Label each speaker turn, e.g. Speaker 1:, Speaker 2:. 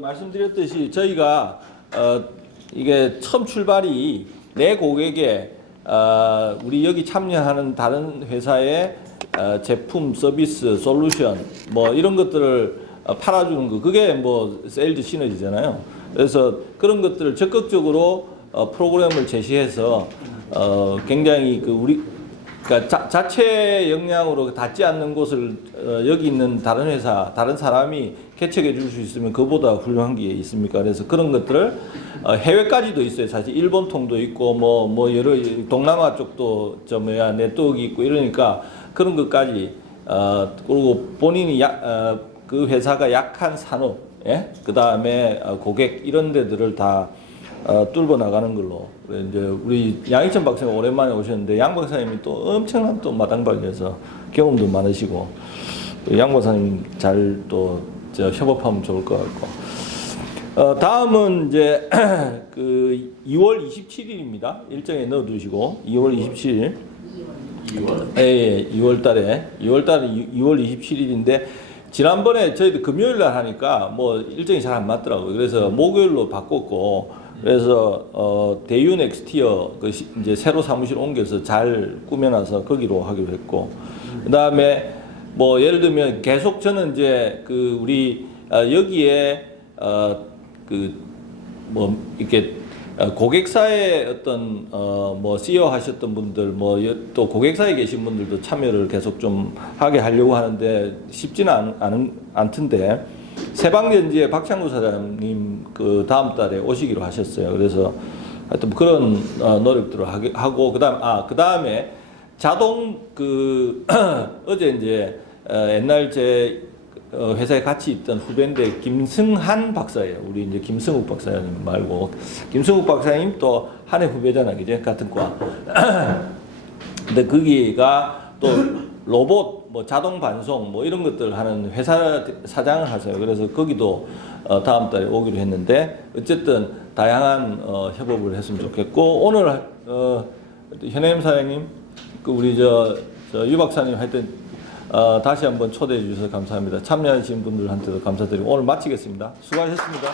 Speaker 1: 말씀드렸듯이 저희가 어, 이게 처음 출발이 내 고객에 어, 우리 여기 참여하는 다른 회사의 어, 제품, 서비스, 솔루션 뭐 이런 것들을 어, 팔아주는 거 그게 뭐 세일즈 시너지잖아요. 그래서 그런 것들을 적극적으로 어, 프로그램을 제시해서 어, 굉장히 그 우리 그러니까 자, 자체 역량으로 닿지 않는 곳을 어, 여기 있는 다른 회사, 다른 사람이 개척해 줄 수 있으면 그보다 훌륭한 게 있습니까? 그래서 그런 것들을 어, 해외까지도 있어요. 사실 일본 통도 있고 뭐뭐 여러 동남아 쪽도 저 뭐야 네트워크 있고 이러니까 그런 것까지 어 그리고 본인이 약, 어, 그 회사가 약한 산업, 예? 그 다음에 고객 이런 데들을 다 어, 뚫고 나가는 걸로. 이제 우리 양희천 박사님 오랜만에 오셨는데 양 박사님이 또 엄청난 또 마당발이어서 경험도 많으시고 또양 박사님 잘 또 협업하면 좋을 것 같고. 어, 다음은 이제 그 2월 27일입니다. 일정에 넣어두시고 2월 27일.
Speaker 2: 2월.
Speaker 1: 예, 예, 2월 달에 2월 달에 2월 27일인데 지난번에 저희도 금요일 날 하니까 뭐 일정이 잘 안 맞더라고요. 그래서 목요일로 바꿨고 그래서 어 대윤 엑스티어 그 시- 이제 새로 사무실 옮겨서 잘 꾸며놔서 거기로 하기로 했고. 그다음에 뭐 예를 들면 계속 저는 이제 그 우리 어, 여기에 어 그 뭐 이렇게 어, 고객사의 어떤 어뭐 CEO 하셨던 분들 뭐 또 고객사에 계신 분들도 참여를 계속 좀 하게 하려고 하는데 쉽지는 않, 않은 않던데 세방전지의 박창구 사장님 그 다음 달에 오시기로 하셨어요. 그래서 하여튼 뭐 그런 어, 노력들을 하고 그다음 아 그다음에 자동 그 어제 이제 어, 옛날 제 어, 회사에 같이 있던 후배인데 김승한 박사예요. 우리 이제 김승욱 박사님 말고 김승욱 박사님 또 한해 후배잖아, 그죠? 같은 과. 근데 거기가 또 로봇, 뭐 자동 반송, 뭐 이런 것들 하는 회사 사장을 하세요. 그래서 거기도 어, 다음 달에 오기로 했는데 어쨌든 다양한 어, 협업을 했으면 좋겠고 오늘 어, 현혜임 사장님, 그 우리 저, 저 유 박사님 하여튼 어, 다시 한번 초대해 주셔서 감사합니다. 참여하신 분들한테도 감사드리고 오늘 마치겠습니다. 수고하셨습니다.